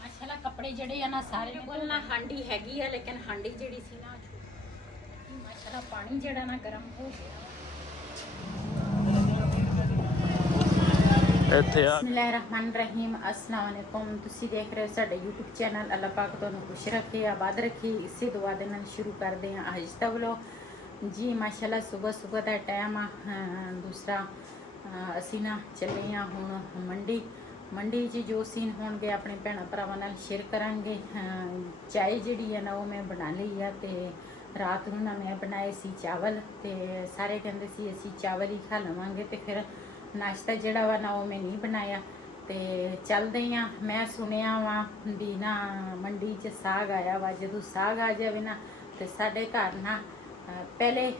ਮਾਸ਼ਾਅੱਲਾ ਕੱਪੜੇ ਜਿਹੜੇ ਆ ਨਾ ਸਾਰੇ ਕੋਲ ਨਾ ਹਾਂਡੀ ਹੈਗੀ ਆ, ਲੇਕਿਨ ਹਾਂਡੀ ਜਿਹੜੀ ਸੀ ਨਾ ਮਾਸ਼ਾਅੱਲਾ ਪਾਣੀ ਜਿਹੜਾ ਨਾ ਗਰਮ ਹੋ ਗਿਆ। ਇੱਥੇ ਆ ਬਿਸਮਿल्लाहिर्रहमानिर्रहीम अस्सलाम वालेकुम। ਤੁਸੀਂ ਦੇਖ ਰਹੇ ਹੋ ਸਾਡਾ YouTube ਚੈਨਲ। ਅੱਲਾਹ ਪਾਕ ਤੁਹਾਨੂੰ ਖੁਸ਼ ਰੱਖੇ, ਆਬਾਦ ਰੱਖੇ। ਇਸੇ ਦੁਆ ਦੇ ਨਾਲ ਸ਼ੁਰੂ ਕਰਦੇ ਹਾਂ ਅੱਜ ਦਾ ਵਲੋਗ। ਜੀ ਮਾਸ਼ਾਅੱਲਾ ਸਵੇਰ ਦਾ ਟਾਈਮ ਆ। ਦੂਸਰਾ ਅਸੀਂ ਨਾ ਚੱਲੇ ਹਾਂ ਹੁਣ ਮੰਡੀ 'ਚ ਜੋ ਸੀਨ ਹੋਣਗੇ ਆਪਣੇ ਭੈਣਾਂ ਭਰਾਵਾਂ ਨਾਲ ਸ਼ੇਅਰ ਕਰਾਂਗੇ। ਚਾय ਜਿਹੜੀ ਹੈ ਨਾ ਉਹ ਮੈਂ ਬਣਾ ਲਈ ਆ, ਤੇ ਰਾਤ ਨੂੰ ਨਾ ਮੈਂ ਬਣਾਏ ਸੀ ਚਾਵਲ, ਤੇ ਸਾਰੇ ਕਹਿੰਦੇ ਸੀ ਅਸੀਂ ਚਾਵਲ ਹੀ ਖਾ ਲਵਾਂਗੇ, ਤੇ ਫਿਰ ਨਾਸ਼ਤਾ ਜਿਹੜਾ ਵਾ ਨਾ ਉਹ ਮੈਂ ਨਹੀਂ ਬਣਾਇਆ। ਤੇ ਚੱਲਦੇ ਆ। ਮੈਂ ਸੁਣਿਆ ਵਾ ਵੀ ਨਾ ਮੰਡੀ 'ਚ ਸਾਗ ਆਇਆ ਵਾ। ਜਦੋਂ ਸਾਗ ਆ ਜਾਵੇ ਨਾ ਤੇ ਸਾਡੇ ਘਰ ਨਾ ਪਹਿਲੇ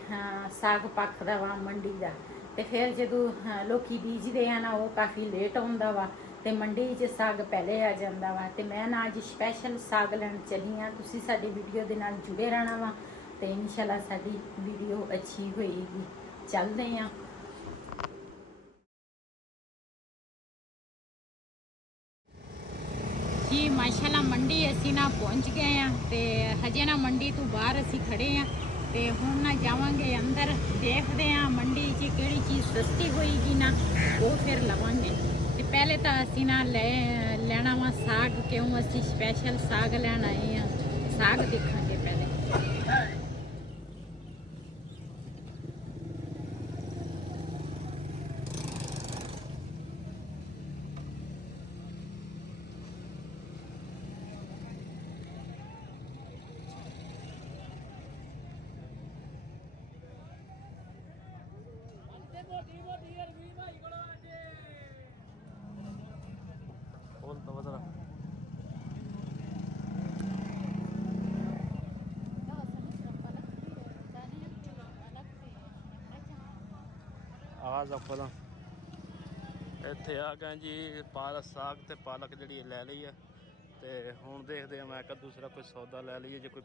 ਸਾਗ ਪੱਕਦਾ ਵਾ ਮੰਡੀ ਦਾ, ਤੇ ਫਿਰ ਜਦੋਂ ਲੋਕੀ ਬੀਜਦੇ ਆ ਨਾ ਉਹ ਕਾਫੀ ਲੇਟ ਹੁੰਦਾ ਵਾ, ਤੇ ਮੰਡੀ 'ਚ ਸਾਗ ਪਹਿਲੇ ਆ ਜਾਂਦਾ ਵਾ। ਤੇ ਮੈਂ ਨਾ ਅੱਜ ਸਪੈਸ਼ਲ ਸਾਗ ਲੈਣ ਚੱਲੀ ਆ। ਤੁਸੀਂ ਸਾਡੀ ਵੀਡੀਓ ਦੇ ਨਾਲ ਜੁੜੇ ਰਹਿਣਾ ਵਾ, ਤੇ ਇਨਸ਼ਾਅੱਲਾ ਸਾਡੀ ਵੀਡੀਓ ਅੱਛੀ ਹੋਏਗੀ। ਚੱਲਦੇ ਆ। ਜੀ ਮਾਸ਼ਾਅੱਲਾ ਮੰਡੀ ਅਸੀਂ ਨਾ ਪਹੁੰਚ ਗਏ ਆ, ਤੇ ਹਜੇ ਨਾ ਮੰਡੀ ਤੋਂ ਬਾਹਰ ਅਸੀਂ ਖੜੇ ਆ, ਤੇ ਹੁਣ ਨਾ ਜਾਵਾਂਗੇ ਅੰਦਰ, ਦੇਖਦੇ ਆ ਮੰਡੀ 'ਚ ਕਿਹੜੀ ਚੀਜ਼ ਸਸਤੀ ਹੋਏਗੀ ਨਾ ਉਹ ਫਿਰ ਲਵਾਂਗੇ। ਤੇ ਪਹਿਲੇ ਤਾਂ ਅਸੀਂ ਨਾ ਲੈਣਾ ਵਾ ਸਾਗ, ਕਿਉਂ ਅਸੀਂ ਸਪੈਸ਼ਲ ਸਾਗ ਲੈਣ ਆਏ ਆ। ਸਾਗ ਦੇਖਾਂਗੇ ਪਹਿਲੇ। ਆਵਾਜ਼ ਆਪਾਂ ਦਾ ਇੱਥੇ ਆ ਗਏ ਜੀ। ਪਾਲਕ ਸਾਗ ਤੇ ਪਾਲਕ ਜਿਹੜੀ ਲੈ ਲਈ ਆ, ਤੇ ਹੁਣ ਦੇਖਦੇ ਆ ਮੈਂ ਕਿਹਾ ਦੂਸਰਾ ਕੋਈ ਸੌਦਾ ਲੈ ਲਈਏ ਜੇ ਕੋਈ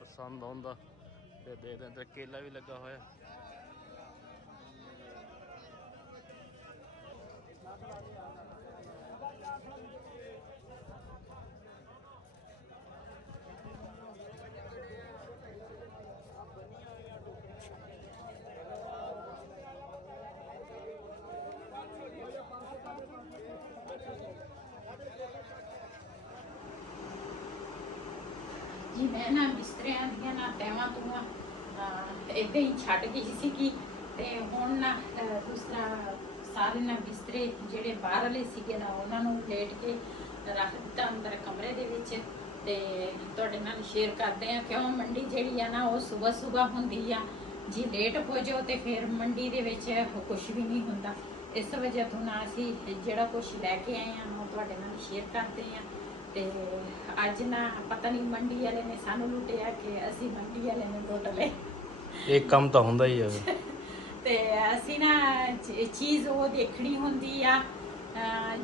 ਪਸੰਦ ਆਉਂਦਾ ਤੇ ਦੇ ਦਿੰਦੇ। ਤੇ ਕੇਲਾ ਵੀ ਲੱਗਾ ਹੋਇਆ। ਜੀ ਮੈਂ ਨਾ ਬਿਸਤਰਿਆਂ ਦੀਆਂ ਨਾ ਤੈਵਾਂ ਤੋਂ ਇੱਦਾਂ ਹੀ ਛੱਡ ਗਈ ਸੀਗੀ, ਤੇ ਹੁਣ ਨਾ ਦੂਸਰਾ ਸਾਰੇ ਨਾ ਬਿਸਤਰੇ ਜਿਹੜੇ ਬਾਹਰ ਵਾਲੇ ਸੀਗੇ ਨਾ ਉਹਨਾਂ ਨੂੰ ਲੇਟ ਕੇ ਰੱਖ ਦਿੱਤਾ ਅੰਦਰ ਕਮਰੇ ਦੇ ਵਿੱਚ। ਤੇ ਤੁਹਾਡੇ ਨਾਲ ਸ਼ੇਅਰ ਕਰਦੇ ਆ, ਕਿਉਂ ਮੰਡੀ ਜਿਹੜੀ ਆ ਨਾ ਉਹ ਸਵੇਰ ਹੁੰਦੀ ਆ। ਜੀ ਲੇਟ ਹੋ ਜਾਓ ਤੇ ਫਿਰ ਮੰਡੀ ਦੇ ਵਿੱਚ ਕੁਝ ਵੀ ਨਹੀਂ ਹੁੰਦਾ। ਇਸ ਵਜ੍ਹਾ ਤੋਂ ਨਾ ਅਸੀਂ ਜਿਹੜਾ ਕੁਝ ਲੈ ਕੇ ਆਏ ਆ ਉਹ ਤੁਹਾਡੇ ਨਾਲ ਸ਼ੇਅਰ ਕਰਦੇ ਆ। ਤੇ ਅੱਜ ਨਾ ਪਤਾ ਨਹੀਂ ਮੰਡੀ ਵਾਲੇ ਨੇ ਸਾਨੂੰ ਲੁੱਟਿਆ ਕਿ ਅਸੀਂ ਮੰਡੀ ਵਾਲੇ ਨੇ ਲੁੱਟ ਲਏ। ਇਹ ਕੰਮ ਤਾਂ ਹੁੰਦਾ ਹੀ ਆ। ਤੇ ਅਸੀਂ ਨਾ ਚੀਜ਼ ਉਹ ਦੇਖਣੀ ਹੁੰਦੀ ਆ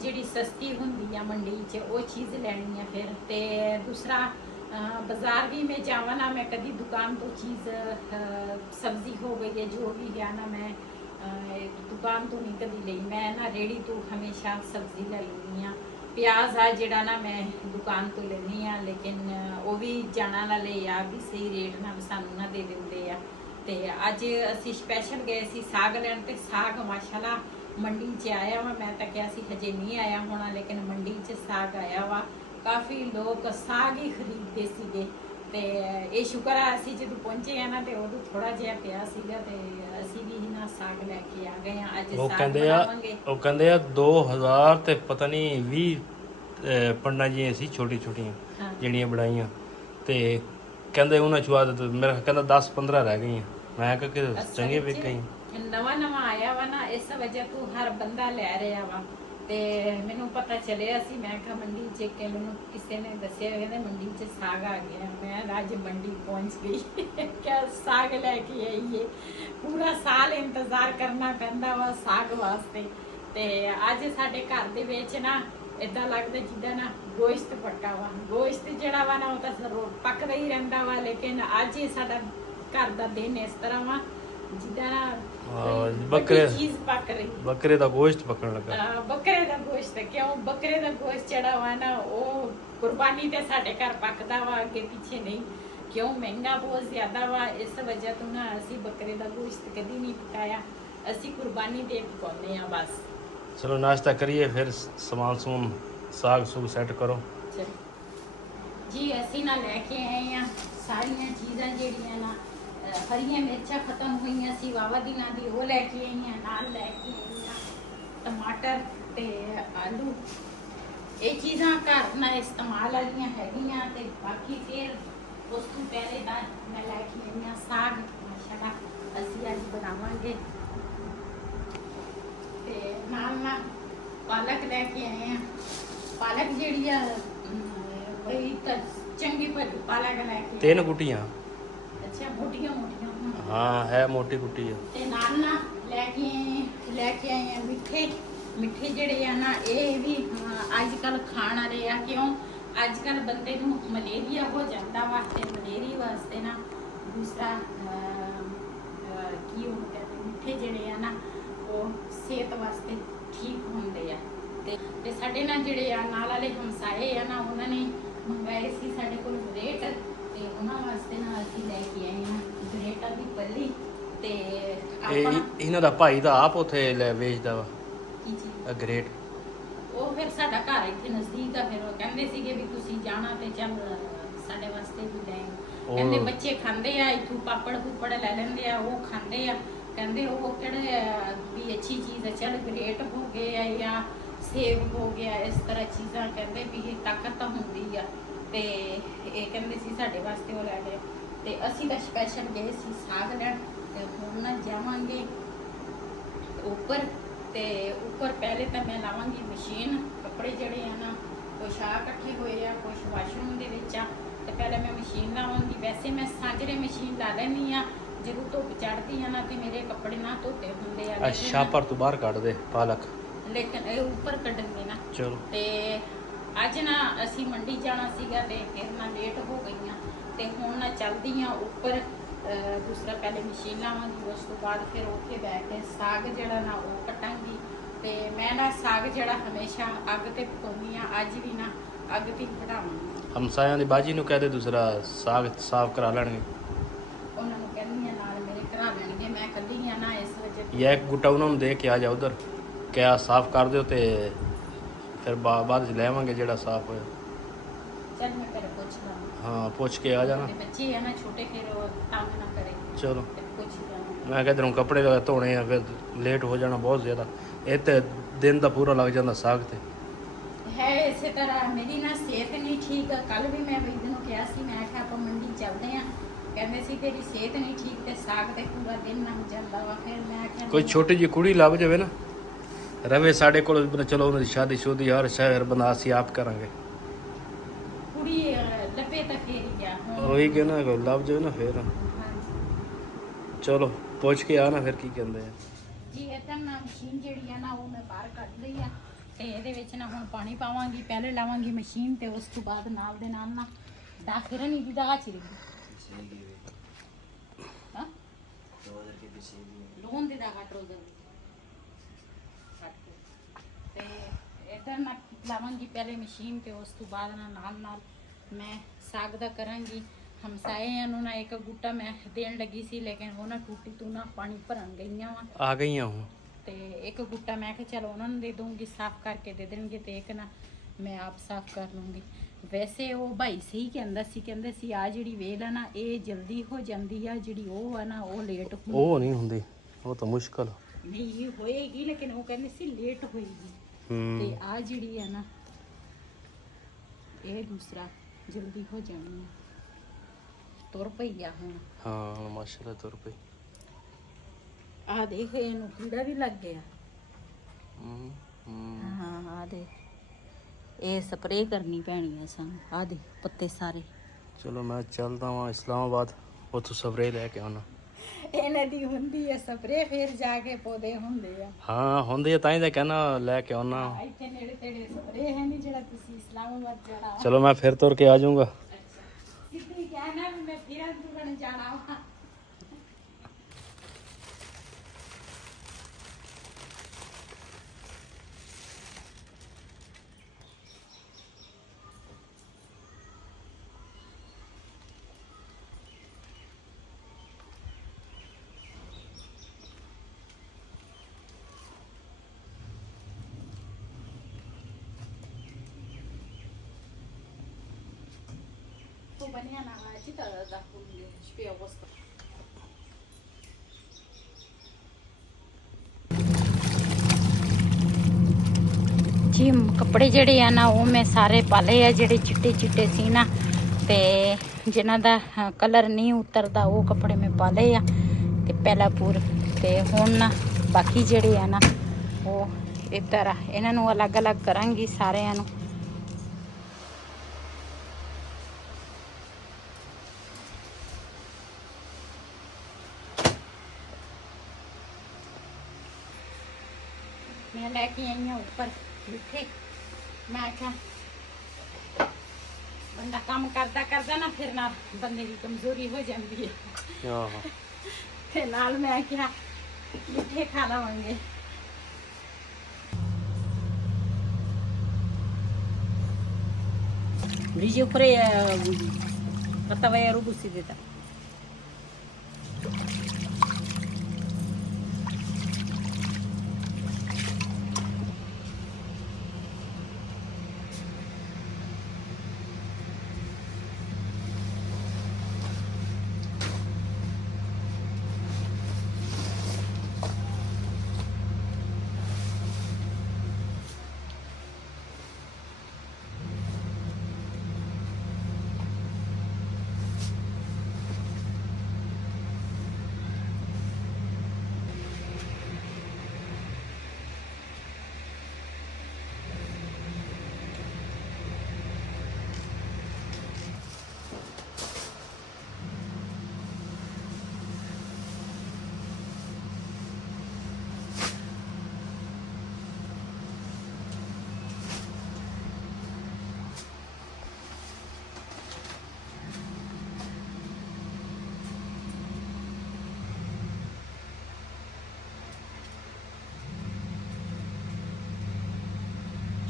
ਜਿਹੜੀ ਸਸਤੀ ਹੁੰਦੀ ਆ ਮੰਡੀ 'ਚ, ਉਹ ਚੀਜ਼ ਲੈਣੀ ਆ ਫਿਰ। ਤੇ ਦੂਸਰਾ ਬਾਜ਼ਾਰ ਵੀ ਮੈਂ ਜਾਵਾਂ ਨਾ, ਮੈਂ ਕਦੀ ਦੁਕਾਨ ਤੋਂ ਚੀਜ਼ ਸਬਜ਼ੀ ਹੋ ਗਈ ਹੈ ਜੋ ਵੀ ਹੈ ਨਾ, ਮੈਂ ਦੁਕਾਨ ਤੋਂ ਨਹੀਂ ਕਦੀ ਲਈ। ਮੈਂ ਨਾ ਰੇੜੀ ਤੋਂ ਹਮੇਸ਼ਾ ਸਬਜ਼ੀ ਲੈ ਲੈਂਦੀ ਆ। ਪਿਆਜ਼ ਆ ਜਿਹੜਾ ਨਾ ਮੈਂ ਦੁਕਾਨ ਤੋਂ ਲੈਂਦੀ ਆ, ਲੇਕਿਨ ਉਹ ਵੀ ਜਾਣਾ ਨਾ ਲੈ ਆ ਵੀ ਸਹੀ ਰੇਟ ਨਾਲ ਸਾਨੂੰ ਨਾ ਦੇ ਦਿੰਦੇ ਆ। ਤੇ ਅੱਜ ਅਸੀਂ ਸਪੈਸ਼ਲ ਗਏ ਸੀ ਸਾਗ ਲੈਣ, ਤੇ ਸਾਗ ਮਾਸ਼ਾਅੱਲਾ ਮੰਡੀ 'ਚ ਆਇਆ ਵਾ। ਮੈਂ ਤਾਂ ਕਿਹਾ ਸੀ ਹਜੇ ਨਹੀਂ ਆਇਆ ਹੋਣਾ, ਲੇਕਿਨ ਮੰਡੀ 'ਚ ਸਾਗ ਆਇਆ ਵਾ। ਕਾਫੀ ਲੋਕ ਸਾਗ ਹੀ ਖਰੀਦਦੇ ਸੀਗੇ, ਤੇ ਇਹ ਸ਼ੁਕਰ ਆ ਅਸੀਂ ਜਦੋਂ ਪਹੁੰਚੇ ਆ ਨਾ ਤੇ ਉਦੋਂ ਥੋੜਾ ਜਿਹਾ ਪਿਆ ਸੀਗਾ, ਤੇ ਅਸੀਂ ਵੀ ਨਾ ਸਾਗ ਲੈ ਕੇ ਆ ਗਏ ਆ। ਅੱਜ ਸਾਗ ਬਣਾਵਾਂਗੇ। ਉਹ ਕਹਿੰਦੇ ਆ 2000 ਤੇ ਪਤਾ ਨਹੀਂ 20 ਪੰਡਾਂ ਜੀਆਂ ਸੀ ਛੋਟੀਆਂ ਜਿਹੜੀਆਂ ਬਣਾਈਆਂ, ਤੇ ਕਹਿੰਦੇ ਉਹਨਾਂ ਚੋਂ ਮੇਰਾ ਕਹਿੰਦਾ 10-15 ਰਹਿ ਗਈਆਂ। ਮੈਂ ਕਿਹਾ ਕਿ ਚੰਗੇ ਵਿਕ ਗਈ। ਨਵਾਂ ਆਇਆ ਵਾ ਨਾ, ਇਸ ਵਜ੍ਹਾ ਤੋਂ ਹਰ ਬੰਦਾ ਲੈ ਰਿਹਾ ਵਾ। ਤੇ ਮੈਨੂੰ ਪਤਾ ਚੱਲਿਆ ਸੀ, ਮੈਂ ਕਿਹਾ ਮੰਡੀ 'ਚ ਕਿ ਮੈਨੂੰ ਕਿਸੇ ਨੇ ਦੱਸਿਆ ਕਹਿੰਦੇ ਮੰਡੀ 'ਚ ਸਾਗ ਆ ਗਿਆ। ਮੈਂ ਅੱਜ ਮੰਡੀ ਪਹੁੰਚ ਗਈ ਕਿਆ ਸਾਗ ਲੈ ਕੇ ਆਈਏ। ਪੂਰਾ ਸਾਲ ਇੰਤਜ਼ਾਰ ਕਰਨਾ ਪੈਂਦਾ ਵਾ ਸਾਗ ਵਾਸਤੇ। ਤੇ ਅੱਜ ਸਾਡੇ ਘਰ ਦੇ ਵਿੱਚ ਨਾ ਇਦਾਂ ਲੱਗਦਾ ਜਿੱਦਾਂ ਨਾ ਗੋਸ਼ਤ ਪੱਕਾ ਵਾ। ਗੋਸ਼ਤ ਜਿਹੜਾ ਵਾ ਨਾ ਉਹ ਤਾਂ ਪੱਕਦਾ ਹੀ ਰਹਿੰਦਾ ਵਾ, ਲੇਕਿਨ ਅੱਜ ਹੀ ਸਾਡਾ ਘਰ ਦਾ ਦਿਨ ਇਸ ਤਰ੍ਹਾਂ ਵਾ ਜਿੱਦਾਂ ਨਾ ਬੱਕਰੇ ਚੀਜ਼ ਪੱਕ ਰਹੀ। ਬੱਕਰੇ ਦਾ ਗੋਸ਼ਤ ਪੱਕਣ ਲੱਗਾ। ਬੱਕਰੇ ਦਾ ਗੋਸ਼ਤ ਕਿਉਂ ਬੱਕਰੇ ਦਾ ਗੋਸ਼ਤ ਜਿਹੜਾ ਵਾ ਨਾ ਉਹ ਕੁਰਬਾਨੀ ਤੇ ਸਾਡੇ ਘਰ ਪੱਕਦਾ ਵਾ, ਅੱਗੇ ਪਿੱਛੇ ਨਹੀਂ। ਕਿਉਂ ਮਹਿੰਗਾ ਬਹੁਤ ਜ਼ਿਆਦਾ ਵਾ, ਇਸ ਵਜ੍ਹਾ ਤੋਂ ਨਾ ਅਸੀਂ ਬੱਕਰੇ ਦਾ ਗੋਸ਼ਤ ਕਦੀ ਨਹੀਂ ਪਕਾਇਆ, ਅਸੀਂ ਕੁਰਬਾਨੀ ਤੇ ਪਕਾਉਂਦੇ ਆ ਬਸ। चलो नाश्ता करिए फिर सामान सुन साग सूग सेट करो। ਚਲੋ ਜੀ, ਅਸੀਂ ਨਾ ਲੈ ਕੇ ਆਏ ਆ ਸਾਰੀਆਂ ਚੀਜ਼ਾਂ ਜਿਹੜੀਆਂ ਨਾ ਹਰੀਆਂ ਮਿਰਚਾਂ ਖਤਮ ਹੋਈਆਂ ਸੀ ਵਾਵਾ ਦਿਨਾਂ ਦੀ, ਉਹ ਲੈ ਕੇ ਆਈਆਂ। ਨਾਲ ਲੈ ਕੇ ਆਈਆਂ ਟਮਾਟਰ ਤੇ ਆਲੂ। ਇਹ ਚੀਜ਼ਾਂ ਘਰ ਨਾਲ ਇਸਤੇਮਾਲ ਵਾਲੀਆਂ ਹੈਗੀਆਂ। ਤੇ ਬਾਕੀ ਫਿਰ ਉਸ ਤੋਂ ਪਹਿਲੇ ਤਾਂ ਮੈਂ ਲੈ ਕੇ ਆਈਆਂ ਸਾਗ। ਮਾਸ਼ਾਅੱਲਾ ਅਸੀਂ ਅੱਜ ਬਣਾਵਾਂਗੇ। ਤੇ ਨਾਲ ਪਾਲਕ ਲੈ ਕੇ ਆਏ ਆ। ਪਾਲਕ ਜਿਹੜੀ ਆ ਬਈ ਤਾਂ ਚੰਗੀ ਭਲੀ ਪਾਲਕ ਲੈ ਕੇ 3 गुटियां। ਅੱਛਾ, ਮੋਟੀਆਂ ਮੋਟੀਆਂ। हाँ है मोटी गुटी है। ਤੇ ਨਾਲ ਲੈ ਕੇ ਆਏ ਆ ਮਿੱਠੇ ਜਿਹੜੇ ਆ ਨਾ, ਇਹ ਵੀ ਅੱਜ ਕੱਲ ਖਾਣ ਵਾਲੇ ਆ। ਕਿਉਂ ਅੱਜ ਕੱਲ ਬੰਦੇ ਨੂੰ ਮਲੇਰੀਆ ਹੋ ਜਾਂਦਾ ਵਾ, ਤੇ ਮਲੇਰੀਆ ਵਾਸਤੇ ਨਾ ਦੂਸਰਾ ਕੀ ਉਹ ਕਹਿੰਦੇ ਮਿੱਠੇ ਜਿਹੜੇ ਆ ਨਾ ਉਹ ਸਿਹਤ ਵਾਸਤੇ ਠੀਕ ਹੁੰਦੇ ਆ। ਤੇ ਸਾਡੇ ਨਾਲ ਜਿਹੜੇ ਆ ਨਾਲ ਵਾਲੇ ਹਮਸਾਏ ਆ ਨਾ, ਉਹਨਾਂ ਨੇ ਮੰਗਵਾਏ ਸੀ ਸਾਡੇ ਕੋਲ ਗ੍ਰੇਟ, ਤੇ ਉਹਨਾਂ ਵਾਸਤੇ ਨਾ ਅਸੀਂ ਲੈ ਕੇ ਆਏ ਆ ਗ੍ਰੇਟਾਂ ਦੀ ਪੱਲੀ। ਤੇ ਆਪਾਂ ਇਹਨਾਂ ਦਾ ਭਾਈ ਤਾਂ ਆਪ ਉੱਥੇ ਲੈ ਵੇਚਦਾ ਵਾ ਕੀ ਚੀਜ਼ ਗ੍ਰੇਟ। ਉਹ ਫਿਰ ਸਾਡਾ ਘਰ ਇੱਥੇ ਨਜ਼ਦੀਕ ਆ, ਫਿਰ ਉਹ ਕਹਿੰਦੇ ਸੀਗੇ ਵੀ ਤੁਸੀਂ ਜਾਣਾ ਤੇ ਚੱਲ ਸਾਡੇ ਵਾਸਤੇ ਵੀ ਲੈ ਆਓ। ਕਹਿੰਦੇ ਬੱਚੇ ਖਾਂਦੇ ਆ ਇੱਥੋਂ, ਪਾਪੜ ਪੁੱਪੜ ਲੈ ਲੈਂਦੇ ਆ, ਉਹ ਖਾਂਦੇ ਆ। ਕਹਿੰਦੇ ਉਹ ਕਿਹੜੇ ਵੀ ਅੱਛੀ ਚੀਜ਼ ਹੈ, ਚੱਲ ਗ੍ਰੇਟ ਹੋ ਗਏ ਆ ਜਾਂ ਸੇਬ ਹੋ ਗਿਆ, ਇਸ ਤਰ੍ਹਾਂ ਚੀਜ਼ਾਂ ਕਹਿੰਦੇ ਵੀ ਇਹ ਤਾਕਤ ਤਾਂ ਹੁੰਦੀ ਆ। ਤੇ ਇਹ ਕਹਿੰਦੇ ਸੀ ਸਾਡੇ ਵਾਸਤੇ ਉਹ ਲੈ ਗਏ। ਤੇ ਅਸੀਂ ਤਾਂ ਸਪੈਸ਼ਲ ਗਏ ਸੀ ਸਾਗ ਲੈਣ। ਤੇ ਹੁਣ ਨਾ ਜਾਵਾਂਗੇ ਉੱਪਰ। ਤੇ ਉੱਪਰ ਪਹਿਲੇ ਤਾਂ ਮੈਂ ਲਾਵਾਂਗੀ ਮਸ਼ੀਨ। ਕੱਪੜੇ ਜਿਹੜੇ ਆ ਨਾ ਕੁਛ ਆ ਇਕੱਠੇ ਹੋਏ ਆ, ਕੁਛ ਵਾਸ਼ਰੂਮ ਦੇ ਵਿੱਚ ਆ, ਤੇ ਪਹਿਲੇ ਮੈਂ ਮਸ਼ੀਨ ਲਾਵਾਂਗੀ। ਵੈਸੇ ਮੈਂ ਸਾਜਰੇ ਮਸ਼ੀਨ ਲਾ ਲੈਂਦੀ ਆ, ਜਦੋਂ ਧੁੱਪ ਚੜ੍ਹਦੀ ਆ ਨਾ ਤੇ ਮੇਰੇ ਕੱਪੜੇ ਨਾ ਧੋਤੇ ਹੁੰਦੇ ਆ। ਅੱਛਾ, ਪਰ ਤੂੰ ਬਾਹਰ ਕੱਢ ਦੇ ਪਾਲਕ, ਲੇਕਿਨ ਇਹ ਉੱਪਰ ਕੱਢਣਗੇ ਨਾ। ਚਲੋ। ਤੇ ਅੱਜ ਨਾ ਅਸੀਂ ਮੰਡੀ ਜਾਣਾ ਸੀਗਾ ਤੇ ਫਿਰ ਨਾ ਲੇਟ ਹੋ ਗਈਆਂ। ਤੇ ਹੁਣ ਨਾ ਚੱਲਦੀ ਆ ਉੱਪਰ। ਦੂਸਰਾ ਪਹਿਲੇ ਮਸ਼ੀਨ ਲਾਵਾਂਗੀ, ਉਸ ਤੋਂ ਬਾਅਦ ਫਿਰ ਉੱਥੇ ਬੈਠ ਕੇ ਸਾਗ ਜਿਹੜਾ ਨਾ ਉਹ ਕੱਟਾਂਗੀ। ਤੇ ਮੈਂ ਨਾ ਸਾਗ ਜਿਹੜਾ ਹਮੇਸ਼ਾ ਅੱਗ ਤੇ ਪਕਾਉਂਦੀ ਆ, ਅੱਜ ਵੀ ਨਾ ਅੱਗ ਤੇ ਬਣਾਵਾਂਗੀ। ਹਮਸਾਇਆਂ ਦੀ ਬਾਜੀ ਨੂੰ ਕਹਦੇ ਦੂਸਰਾ ਸਾਗ ਸਾਫ਼ ਕਰਾ ਲੈਣਗੇ। ਉਹਨਾਂ ਨੂੰ ਕਹਿੰਦੀ ਆ ਨਾਲ ਮੇਰੇ ਕਰਾ ਲੈਣਗੇ, ਮੈਂ ਕੱਲੀ ਆ ਨਾ ਇਸ ਵਜ੍ਹਾ ਤੋਂ। ਜਾਂ ਇੱਕ ਗੁੱਟਾ ਉਹਨਾਂ ਨੂੰ ਦੇ ਕੇ ਆ ਜਾ ਉਧਰ, ਕਿਆ ਸਾਫ਼ ਕਰ ਦਿਓ ਤੇ ਫਿਰ ਬਾਅਦ ਚ ਲੈਵਾਂਗੇ ਜਿਹੜਾ ਸਾਫ਼ ਹੋਇਆ। ਚੱਲ ਮੈਂ ਘਰੇ ਪੁੱਛ ਲਾਂ। ਹਾਂ ਪੁੱਛ ਕੇ ਆ ਜਾਣਾ। ਤੇ ਬੱਚੇ ਆ ਨਾ ਛੋਟੇ, ਫਿਰ ਉਹ ਤੰਗ ਨਾ ਕਰੇ। ਚਲੋ, ਤੇ ਪੁੱਛ ਲਾਂ। ਮੈਂ ਕਿਧਰੋਂ ਕੱਪੜੇ ਧੋਣੇ ਆ, ਫਿਰ ਲੇਟ ਹੋ ਜਾਣਾ ਬਹੁਤ ਜ਼ਿਆਦਾ। ਇਹ ਤੇ ਦਿਨ ਦਾ ਪੂਰਾ ਲੱਗ ਜਾਂਦਾ ਸਾਗ ਤੇ ਹੈ। ਇਸੇ ਤਰ੍ਹਾਂ ਮੇਰੀ ਨਾ ਸਿਹਤ ਨਹੀਂ ਠੀਕ। ਕੱਲ ਵੀ ਮੈਂ ਵੀਰ ਨੂੰ ਕਿਹਾ ਸੀ, ਮੈਂ ਕਿਹਾ ਆਪਾਂ ਮੰਡੀ ਚੱਲਦੇ ਆ। ਕਹਿੰਦੇ ਸੀ ਤੇਰੀ ਸਿਹਤ ਨਹੀਂ ਠੀਕ ਤੇ ਸਾਗ ਤੇ ਪੂਰਾ ਦਿਨ ਲੰਘ ਜਾਂਦਾ ਵਾ। ਫਿਰ ਮੈਂ ਕਿਹਾ ਕੋਈ ਛੋਟੀ ਜਿਹੀ ਕੁੜੀ ਲੱਭ ਜਾਵੇ ਨਾ ਰਵੇ ਸਾਡੇ ਕੋਲ, ਚਲੋ ਉਹਨਾਂ ਦੀ ਸ਼ਾਦੀ ਸ਼ੁਦੀ ਹਰ ਸ਼ਹਿਰ ਬਣਾ ਅਸੀਂ ਆਪ ਕਰਾਂਗੇ। ਕੁੜੀ ਲੱਭੇ ਤਾਂ ਫੇਰ ਹੀ ਗਿਆ ਹੁਣ। ਉਹੀ ਕਿ ਨਾ ਕੋਈ ਲੱਭ ਜਾਵੇ ਨਾ ਫਿਰ। ਹਾਂਜੀ ਚਲੋ ਪੁੱਛ ਕੇ ਆ ਨਾ ਫਿਰ ਕੀ ਕਹਿੰਦੇ ਆ ਜੀ। ਇੱਧਰ ਨਾ ਮਸ਼ੀਨ ਜਿਹੜੀ ਆ ਨਾ ਉਹ ਮੈਂ ਬਾਹਰ ਕੱਢ ਲਈ ਆ। ਤੇ ਇਹਦੇ ਵਿੱਚ ਨਾ ਹੁਣ ਪਾਣੀ ਪਾਵਾਂਗੀ। ਪਹਿਲੇ ਲਾਵਾਂਗੀ ਮਸ਼ੀਨ ਤੇ ਉਸ ਤੋਂ ਬਾਅਦ ਨਾਲ ਦੇ ਨਾਲ ਨਾ ਦਾਖਰਨ ਹੀ ਦੀ ਦਾ ਚਿਰੀ ਹਾਂ ਲੋਨ ਦੇ ਦਾ ਟਰੋਜ਼ਰ ਤੇ ਇੱਧਰ ਨਾ ਲਾਵਾਂਗੀ ਪਹਿਲੇ ਮਸ਼ੀਨ ਤੇ ਉਸ ਤੋਂ ਬਾਅਦ ਨਾਲ ਮੈਂ ਸਾਗ ਦਾ ਕਰਾਂਗੀ। ਹਮਸਾਇਆਂ ਨੂੰ ਨਾ ਇੱਕ ਗੁੱਟਾ ਮੈਂ ਦੇਣ ਲੱਗੀ ਸੀ, ਲੇਕਿਨ ਉਹ ਨਾ ਟੂਟੀ ਤੋਂ ਨਾ ਪਾਣੀ ਭਰਨ ਗਈਆਂ ਵਾ। ਆ ਗਈਆਂ ਹੁਣ ਤੇ ਇੱਕ ਗੁੱਟਾ ਮੈਂ ਕਿਹਾ ਚਲੋ ਉਹਨਾਂ ਨੂੰ ਦੇ ਦੂੰਗੀ, ਸਾਫ਼ ਕਰਕੇ ਦੇ ਦੇਣਗੇ। ਤੇ ਇੱਕ ਨਾ ਮੈਂ ਆਪ ਸਾਫ਼ ਕਰ ਲੂੰਗੀ। ਵੈਸੇ ਉਹ ਭਾਈ ਸਹੀ ਕਹਿੰਦੇ ਸੀ ਆ ਜਿਹੜੀ ਵੇਲ ਆ ਨਾ ਇਹ ਜਲਦੀ ਹੋ ਜਾਂਦੀ ਆ, ਜਿਹੜੀ ਉਹ ਆ ਨਾ ਉਹ ਲੇਟ ਹੁੰਦੀ। ਉਹ ਨਹੀਂ ਹੁੰਦੀ, ਉਹ ਤਾਂ ਮੁਸ਼ਕਲ ਨਹੀਂ ਇਹ ਹੋਏਗੀ, ਲੇਕਿਨ ਉਹ ਕਹਿੰਦੇ ਸੀ ਲੇਟ ਹੋਏਗੀ। ਤੇ ਆ ਜਿਹੜੀ ਆ ਨਾ ਇਹ ਦੂਸਰਾ ਜਲਦੀ ਹੋ ਜਾਣੀ ਆ। ਤੁਰ ਪਈ ਆ ਹੁਣ। ਹਾਂ ਮਾਸ਼ਾਅੱਲਾ ਤੁਰ ਪਈ। ਆ ਦੇਖ ਇਹਨੂੰ ਕੀੜਾ ਵੀ ਲੱਗ ਗਿਆ। ਹਾਂ ਆ ਦੇ ਇਹ ਸਪਰੇਅ ਕਰਨੀ ਪੈਣੀ ਆ ਸਾਨੂੰ। ਆ ਦੇ ਪੱਤੇ ਸਾਰੇ। ਚਲੋ ਮੈਂ ਚੱਲਦਾ ਵਾਂ ਇਸਲਾਮਾਬਾਦ, ਉੱਥੋਂ ਸਪਰੇਅ ਲੈ ਕੇ ਆਉਣਾ। ਇਹਨਾਂ ਦੀ ਹੁੰਦੀ ਹੈ ਸਪਰੇਅ, ਫਿਰ ਜਾ ਕੇ ਪੌਦੇ ਹੁੰਦੇ ਆ। ਹਾਂ ਹੁੰਦੀ ਆ, ਤਾਂ ਹੀ ਤਾਂ ਕਹਿਣਾ ਲੈ ਕੇ ਆਉਣਾ। ਇੱਥੇ ਨੇੜੇ ਤੇੜੇ ਸਪਰੇਅ ਹੈ ਨਹੀਂ ਜਿਹੜਾ ਤੁਸੀਂ ਇਸਲਾਮਾਬਾਦ ਜਾਣਾ। ਚਲੋ ਮੈਂ ਫਿਰ ਤੁਰ ਕੇ ਆ ਜਾਊਂਗਾ। ਅੱਛਾ ਸਿੱਧੀ ਕਹਿਣਾ ਵੀ ਮੈਂ ਫਿਰ ਦੁਕਾਨ ਜਾਣਾ ਵਾ। banana ci da spiego questo. ਜੀ ਕੱਪੜੇ ਜਿਹੜੇ ਆ ਨਾ ਉਹ ਮੈਂ ਸਾਰੇ ਪਾ ਲਏ ਆ, ਜਿਹੜੇ ਚਿੱਟੇ ਚਿੱਟੇ ਸੀ ਨਾ ਤੇ ਜਿਨ੍ਹਾਂ ਦਾ ਕਲਰ ਨਹੀਂ ਉਤਰਦਾ ਉਹ ਕੱਪੜੇ ਮੈਂ ਪਾ ਲਏ ਆ ਤੇ ਪਹਿਲਾ ਪੂਰ। ਤੇ ਹੁਣ ਨਾ ਬਾਕੀ ਜਿਹੜੇ ਆ ਨਾ ਉਹ ਇੱਧਰ ਆ, ਇਹਨਾਂ ਨੂੰ ਅਲੱਗ-ਅਲੱਗ ਕਰਾਂਗੀ ਸਾਰਿਆਂ ਨੂੰ। मैं लेके आई हूँ ऊपर मिठे। मैं क्या बंदा काम करता करता ना फिर ना बंदे की कमजोरी हो जाती है ते नाल मैं क्या मिठे खा लवांगे। Brigi pure patava ya rubu si deta.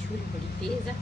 छुरी बड़ी तेज है।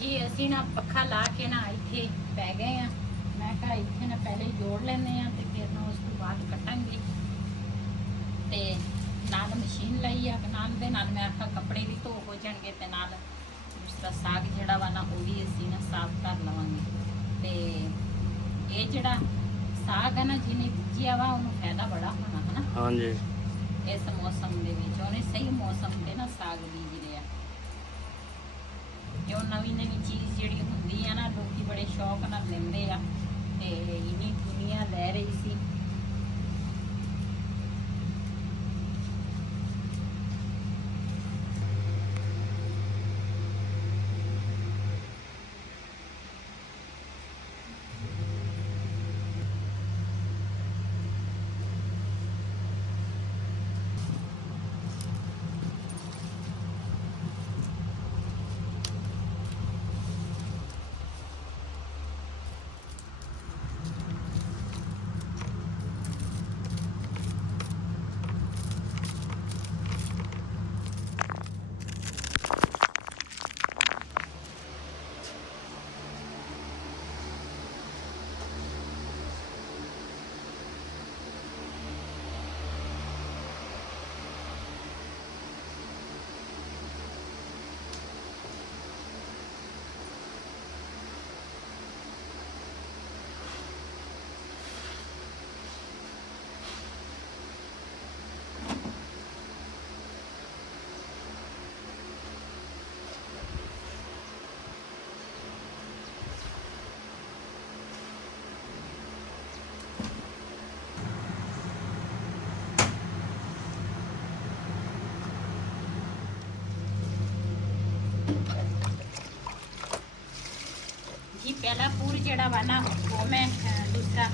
जी असी ना पखा ला के ना इत्थे पै गए हैं। मैं कहा इत्थे ना पहले ही जोड़ लेने हैं ते फिर ना उस तो बाद कटांगे। ते नाल मशीन लई आ, नाल दे नाल मैं आखा कपड़े भी धो हो जाएंगे ते नाल दूसरा साग जिहड़ा वा ना वो भी असी ना साफ कर लवांगे। ते ये जिहड़ा साग है ना जिन्हें बीजिया वा उन्हें फायदा बड़ा होना है ना। हाँ जी इस मौसम दे विच उन्हें सही मौसम ते ना साग बीज लिया। जो नवी नवी चीज़ जी होंगी है ना लोग बड़े शौक नाल लेंदे आ ते इन्नी दुनिया लै रही सी। जी पहला पूर जड़ा वा ना वो मैं दूसरा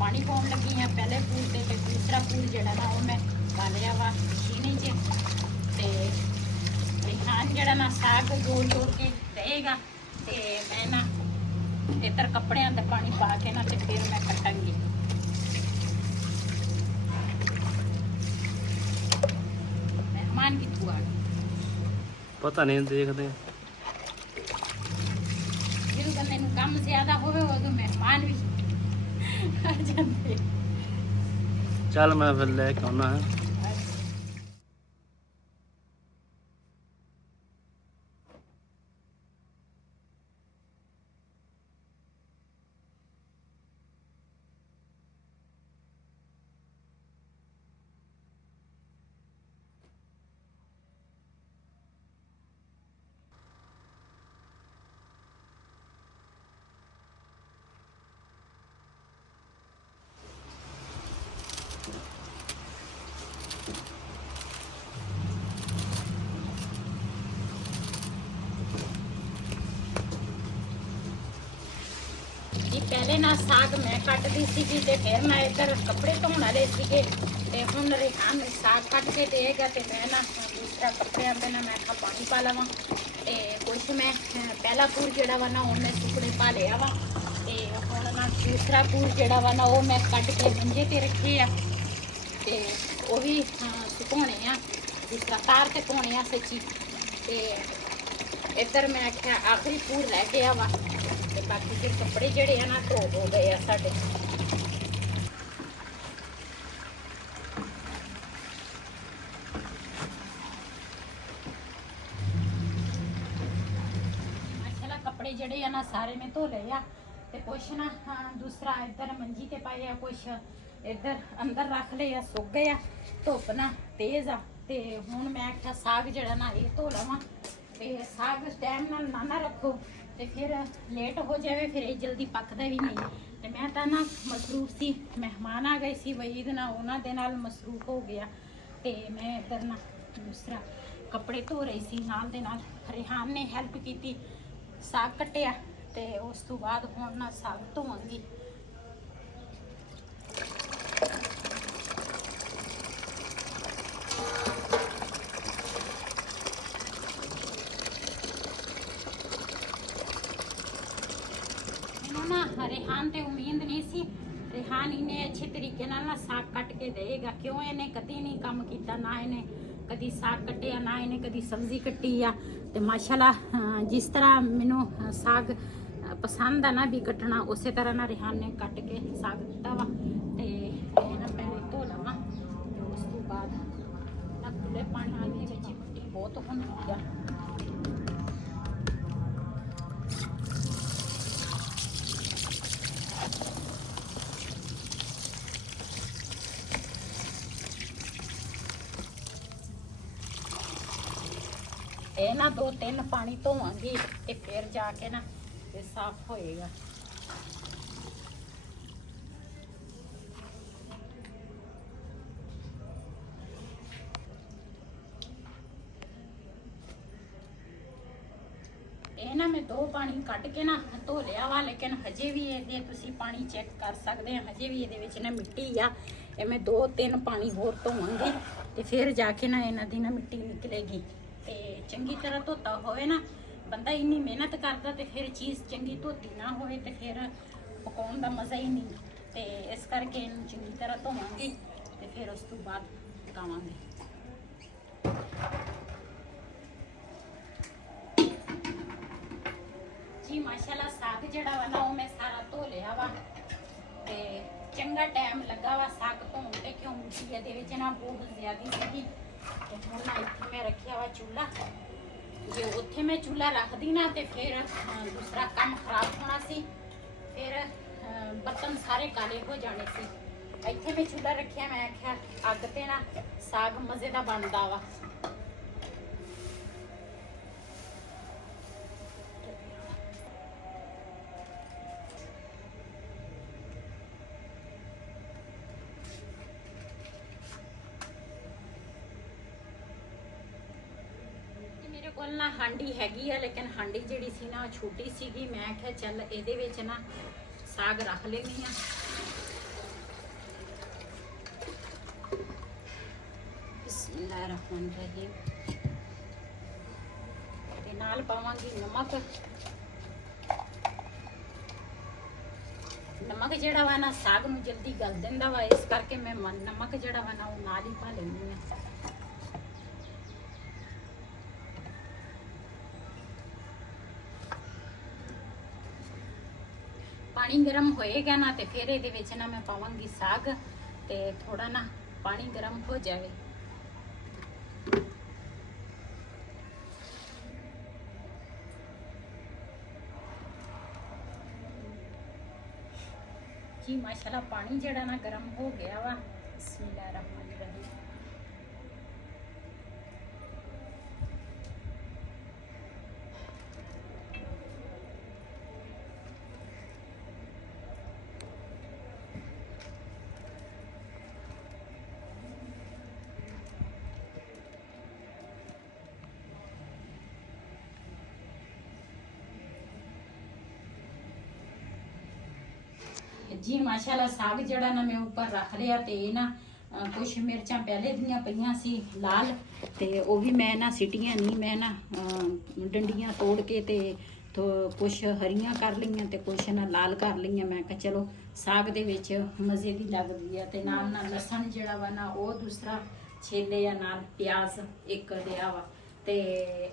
पानी पाउन लगी हाँ पहले पूर से दूसरा पूर जड़ा ना वो मैं पा लिया वा मशीन च। रिहान जड़ा ना साग जोड़ जोड़ के देगा ਤੇ ਮੈਂ ਨਾ ਇੱਧਰ ਕੱਪੜਿਆਂ ਤੇ ਪਾਣੀ ਪਾ ਕੇ ਨਾ ਤੇ ਫਿਰ ਮੈਂ ਕੱਟਾਂਗੀ। ਮਹਿਮਾਨ ਕਿੱਥੋਂ ਆ ਗਏ ਪਤਾ ਨਹੀਂ, ਦੇਖਦੇ ਜਦੋਂ ਬੰਦੇ ਨੂੰ ਕੰਮ ਜ਼ਿਆਦਾ ਹੋਵੇ ਉਦੋਂ ਮਹਿਮਾਨ ਵੀ ਆ ਜਾਂਦੇ। ਚੱਲ ਮੈਂ ਫਿਰ ਲੈ ਕੇ ਆਉਣਾ ਹੈ। ਜੀ ਪਹਿਲੇ ਨਾ ਸਾਗ ਮੈਂ ਕੱਟਦੀ ਸੀਗੀ ਤੇ ਫਿਰ ਮੈਂ ਇੱਧਰ ਕੱਪੜੇ ਧੋਣ ਵਾਲੇ ਸੀਗੇ ਤੇ ਹੁਣ ਰਿਹਾਨ ਨੇ ਸਾਗ ਕੱਟ ਕੇ ਦੇਗਾ ਤੇ ਮੈਂ ਨਾ ਦੂਸਰਾ ਕੱਪੜਿਆਂ ਤੇ ਨਾ ਮੈਂ ਕਿਹਾ ਪਾਣੀ ਪਾ ਲਵਾਂ ਤੇ ਕੁਛ ਮੈਂ ਪਹਿਲਾ ਪੂਰ ਜਿਹੜਾ ਵਾ ਨਾ ਉਹ ਮੈਂ ਸੁੱਕਣੇ ਪਾ ਲਿਆ ਵਾ ਤੇ ਹੁਣ ਨਾ ਦੂਸਰਾ ਪੂਰ ਜਿਹੜਾ ਵਾ ਨਾ ਉਹ ਮੈਂ ਕੱਟ ਕੇ ਮੰਜੇ ਤੇ ਰੱਖੇ ਆ ਤੇ ਉਹ ਵੀ ਸੁਕਾਉਣੇ ਆ, ਦੂਸਰਾ ਤਾਰ ਤੇ ਪਾਉਣੇ ਆ ਸੱਚੀ। ਤੇ ਇੱਧਰ ਮੈਂ ਆਖਿਆ ਆਖਰੀ ਪੂਰ ਰਹਿ ਗਿਆ ਵਾ ਤੇ ਬਾਕੀ ਫਿਰ ਕੱਪੜੇ ਜਿਹੜੇ ਆ ਨਾ ਧੋ ਹੋ ਗਏ ਆ ਸਾਡੇ। ਮਾਸ਼ਾਅੱਲਾ ਕੱਪੜੇ ਜਿਹੜੇ ਆ ਨਾ ਸਾਰੇ ਮੈਂ ਧੋ ਲਏ ਆ ਤੇ ਕੁਛ ਨਾ ਦੂਸਰਾ ਇੱਧਰ ਮੰਜੀ ਤੇ ਪਾਏ ਆ, ਕੁਛ ਇੱਧਰ ਅੰਦਰ ਰੱਖ ਲਏ ਆ, ਸੁੱਕ ਗਏ ਆ, ਧੁੱਪ ਨਾ ਤੇਜ਼ ਆ। ਤੇ ਹੁਣ ਮੈਂ ਆਖਿਆ ਸਾਗ ਜਿਹੜਾ ਨਾ ਇਹ ਧੋ ਲਵਾਂ ਤੇ ਸਾਗ ਟਾਈਮ ਨਾਲ ਨਾ ਰੱਖੋ ਤੇ ਫਿਰ ਲੇਟ ਹੋ ਜਾਵੇ, ਫਿਰ ਇਹ ਜਲਦੀ ਪੱਕਦਾ ਵੀ ਨਹੀਂ। ਤੇ ਮੈਂ ਤਾਂ ਨਾ ਮਸਰੂਫ ਸੀ, ਮਹਿਮਾਨ ਆ ਗਏ ਸੀ ਵਈਦ ਨਾਲ, ਉਹਨਾਂ ਦੇ ਨਾਲ ਮਸਰੂਫ ਹੋ ਗਿਆ ਤੇ ਮੈਂ ਇੱਧਰ ਨਾ ਦੂਸਰਾ ਕੱਪੜੇ ਧੋ ਰਹੀ ਸੀ, ਨਾਲ ਦੇ ਨਾਲ ਰਿਹਾਨ ਨੇ ਹੈਲਪ ਕੀਤੀ, ਸਾਗ ਕੱਟਿਆ ਤੇ ਉਸ ਤੋਂ ਬਾਅਦ ਹੁਣ ਨਾ ਸਾਗ ਧੋਵਾਂਗੀ। ਰਿਹਾਨ ਤੇ ਉਮੀਦ ਨਹੀਂ ਸੀ, ਰਿਹਾਨ ਇਹਨੇ ਅੱਛੇ ਤਰੀਕੇ ਨਾਲ ਨਾ ਸਾਗ ਕੱਟ ਕੇ ਦੇਗਾ, ਕਿਉਂ ਇਹਨੇ ਕਦੀ ਨਹੀਂ ਕੰਮ ਕੀਤਾ, ਨਾ ਇਹਨੇ ਕਦੀ ਸਾਗ ਕੱਟਿਆ, ਨਾ ਇਹਨੇ ਕਦੀ ਸਬਜ਼ੀ ਕੱਟੀ ਆ। ਤੇ ਮਾਸ਼ਾਅੱਲਾ ਜਿਸ ਤਰ੍ਹਾਂ ਮੈਨੂੰ ਸਾਗ ਪਸੰਦ ਆ ਨਾ ਵੀ ਕੱਟਣਾ, ਉਸੇ ਤਰ੍ਹਾਂ ਨਾ ਰਿਹਾਨ ਨੇ ਕੱਟ ਕੇ ਸਾਗ ਦਿੱਤਾ ਵਾ। ਤੇ ਇਹ ਨਾ ਪਹਿਲੇ ਧੋ ਲਵਾਂ ਤੇ ਉਸ ਤੋਂ ਬਾਅਦ ਨਾ ਖੁੱਲੇ ਪਾਣੀ ਨਾਲ ਵਿੱਚ ਮਿੱਟੀ ਬਹੁਤ ਹੁੰਦੀ ਆ। ਇਹ ਨਾ 2-3 ਪਾਣੀ ਧੋਵਾਂਗੀ ਤੇ ਫਿਰ ਜਾ ਕੇ ਨਾ ਇਹ ਸਾਫ਼ ਹੋਏਗਾ। ਇਹ ਨਾ ਮੈਂ 2 ਪਾਣੀ ਕੱਢ ਕੇ ਨਾ ਧੋ ਲਿਆ ਵਾ, ਲੇਕਿਨ ਹਜੇ ਵੀ ਇਹਦੇ ਤੁਸੀਂ ਪਾਣੀ ਚੈੱਕ ਕਰ ਸਕਦੇ ਆ, ਹਜੇ ਵੀ ਇਹਦੇ ਵਿੱਚ ਨਾ ਮਿੱਟੀ ਆ। ਇਹ ਮੈਂ 2-3 ਪਾਣੀ ਹੋਰ ਧੋਵਾਂਗੀ ਤੇ ਫਿਰ ਜਾ ਕੇ ਨਾ ਇਹਨਾਂ ਦੀ ਨਾ ਮਿੱਟੀ ਨਿਕਲੇਗੀ। ਤੇ ਚੰਗੀ ਤਰ੍ਹਾਂ ਧੋਤਾ ਹੋਵੇ ਨਾ ਬੰਦਾ, ਇੰਨੀ ਮਿਹਨਤ ਕਰਦਾ ਤੇ ਫਿਰ ਚੀਜ਼ ਚੰਗੀ ਧੋਤੀ ਨਾ ਹੋਵੇ ਤੇ ਫਿਰ ਪਕਾਉਣ ਦਾ ਮਜ਼ਾ ਹੀ ਨਹੀਂ। ਤੇ ਇਸ ਕਰਕੇ ਇਹਨੂੰ ਚੰਗੀ ਤਰ੍ਹਾਂ ਧੋਵਾਂਗੀ ਤੇ ਫਿਰ ਉਸ ਤੋਂ ਬਾਅਦ ਪਕਾਵਾਂਗੇ। ਜੀ ਮਾਸ਼ਾਅੱਲਾ ਸਾਗ ਜਿਹੜਾ ਵਾ ਨਾ ਉਹ ਮੈਂ ਸਾਰਾ ਧੋ ਲਿਆ ਵਾ ਤੇ ਚੰਗਾ ਟਾਈਮ ਲੱਗਾ ਵਾ ਸਾਗ ਧੋਣ ਤੇ, ਕਿਉਂ ਮਿੱਟੀ ਇਹਦੇ ਵਿੱਚ ਨਾ ਬਹੁਤ ਜ਼ਿਆਦਾ ਸੀਗੀ। ਤੇ ਹੁਣ ਨਾ ਇੱਥੇ ਮੈਂ ਰੱਖਿਆ ਵਾ ਚੁੱਲ੍ਹਾ, ਜੇ ਉੱਥੇ ਮੈਂ ਚੁੱਲ੍ਹਾ ਰੱਖਦੀ ਨਾ ਤੇ ਫਿਰ ਦੂਸਰਾ ਕੰਮ ਖਰਾਬ ਹੋਣਾ ਸੀ, ਫਿਰ ਬਰਤਨ ਸਾਰੇ ਕਾਲੇ ਹੋ ਜਾਣੇ ਸੀ। ਇੱਥੇ ਮੈਂ ਚੁੱਲ੍ਹਾ ਰੱਖਿਆ, ਮੈਂ ਆਖਿਆ ਅੱਗ ਤੇ ਨਾ ਸਾਗ ਮਜ਼ੇ ਦਾ ਬਣਦਾ ਵਾ। ਕੋਲ ਨਾ ਹਾਂਡੀ ਹੈਗੀ ਆ, ਲੇਕਿਨ ਹਾਂਡੀ ਜਿਹੜੀ ਸੀ ਨਾ ਛੋਟੀ ਸੀਗੀ। ਮੈਂ ਆਖਿਆ ਚੱਲ ਇਹਦੇ ਵਿੱਚ ਨਾ ਸਾਗ ਰੱਖ ਲੈਣੀ ਆ। ਬਿਸਮਿल्लाहिर्रहमानिर्रहीम। ਤੇ ਨਾਲ ਪਾਵਾਂਗੀ ਨਮਕ ਨਮਕ ਜਿਹੜਾ ਵਾ ਨਾ ਸਾਗ ਨੂੰ ਜਲਦੀ ਗਲ ਦਿੰਦਾ ਵਾ, ਇਸ ਕਰਕੇ ਮੈਂ ਨਮਕ ਜਿਹੜਾ ਵਾ ਨਾ ਉਹ ਨਾਲ ਹੀ ਪਾ ਲੈਂਦੀ ਹਾਂ। ਪਾਣੀ ਗਰਮ ਹੋਏਗਾ ਨਾ ਤੇ ਫਿਰ ਇਹਦੇ ਵਿੱਚ ਨਾ ਮੈਂ ਪਾਵਾਂਗੀ ਸਾਗ, ਤੇ ਥੋੜਾ ਨਾ ਪਾਣੀ ਗਰਮ ਹੋ ਜਾਵੇ। जी माशाल्लाह पानी जड़ा ना गर्म हो गया वा। बिस्मिल्लाहिर्रहमानिर्रहीम। जी माशाल्लाह साग जड़ा ना मैं ऊपर रख लिया ते ना कुछ मिर्चां पहले दियां पईयां सी लाल, ते वो भी मैं ना सिटियां नहीं, मैं ना डंडियां तोड़ के ते तो कुछ हरियां कर लईयां ते कुछ ना लाल कर लईयां। मैं कहा चलो साग दे विच मज़े भी लगदी है। ते नाल ना लसन जड़ा वा ना वो दूसरा छेले या नाल प्याज एक लिया वा। ते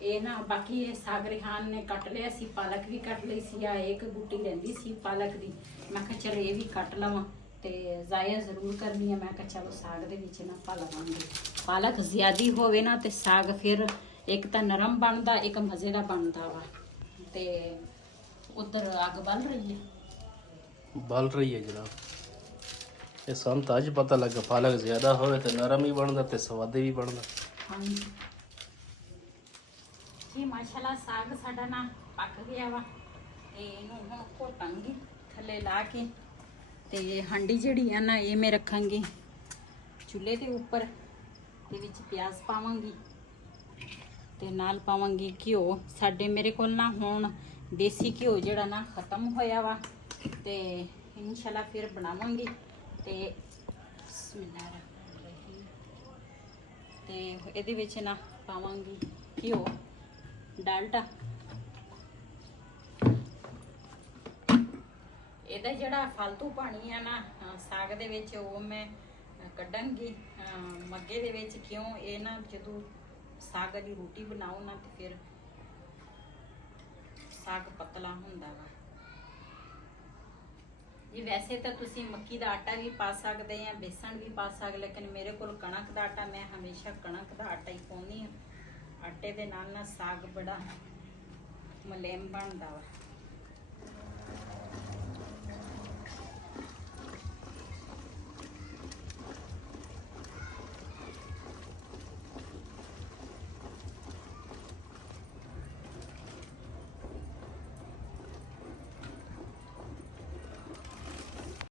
ये ना बाकी ये साग रिहान ने कट लिया सी, पालक भी कट ली सी, एक बूटी लेंदी सी पालक दी। मैं कहा चलो ये भी कट लवां ते जाया जरूर करनी है। मैं कहा चलो साग दे विच ना पा लवांगे। पालक ज़्यादा होवे ना ते साग फिर एक तो नरम बनदा, एक मज़े दा बनदा वा। ते उधर अग बल रही है, बल रही है जनाब। ये सानू तो अज पता लगा पालक ज्यादा होवे तो नरम ही बनदा ते स्वादी भी बनदा। हाँ जी माशाल्लाह साग साडा ना पक गया वा। ते इहनूं हुण घोटांगी थल्ले ला के, ते हांडी जिहड़ी आ ना ये मैं रखांगी चुल्हे दे उपर। ते विच प्याज पावांगी ते नाल पावांगी घिओ। साडे मेरे कोल ना हुण देसी घिओ जिहड़ा ना खत्म होया वा, ते इंशाल्लाह फिर बनावांगी। ते बिस्मिल्लाहिर्रहमानिर्रहीम। ते इहदे विच ना पावांगी घिओ डालडा। ਇਹਦਾ ਜਿਹੜਾ ਫालतू ਪਾਣੀ ਆ ਨਾ ਸਾਗ ਦੇ ਵਿੱਚ ਉਹ ਮੈਂ ਕੱਢਾਂਗੀ ਮੱਗੇ ਦੇ ਵਿੱਚ। ਕਿਉਂ ਇਹ ਨਾ ਜਦੋਂ ਸਾਗ ਦੀ ਰੋਟੀ ਬਣਾਓ ਨਾ ਤੇ ਫਿਰ ਸਾਗ ਪਤਲਾ ਹੁੰਦਾ ਵਾ। ਜੀ ਵੈਸੇ ਤਾਂ ਤੁਸੀਂ ਮੱਕੀ ਦਾ ਆਟਾ ਵੀ ਪਾ ਸਕਦੇ ਆ, ਬੇਸਣ ਵੀ ਪਾ ਸਕਦੇ, ਲੇਕਿਨ ਮੇਰੇ ਕੋਲ ਕਣਕ ਦਾ ਆਟਾ, ਮੈਂ ਹਮੇਸ਼ਾ ਕਣਕ ਦਾ ਆਟਾ ਹੀ ਪਾਉਂਦੀ ਆ। ਆਟੇ ਦੇ ਨਾਲ ਨਾ ਸਾਗ ਬੜਾ ਮੁਲਾਇਮ ਬਣਦਾ ਵਾ।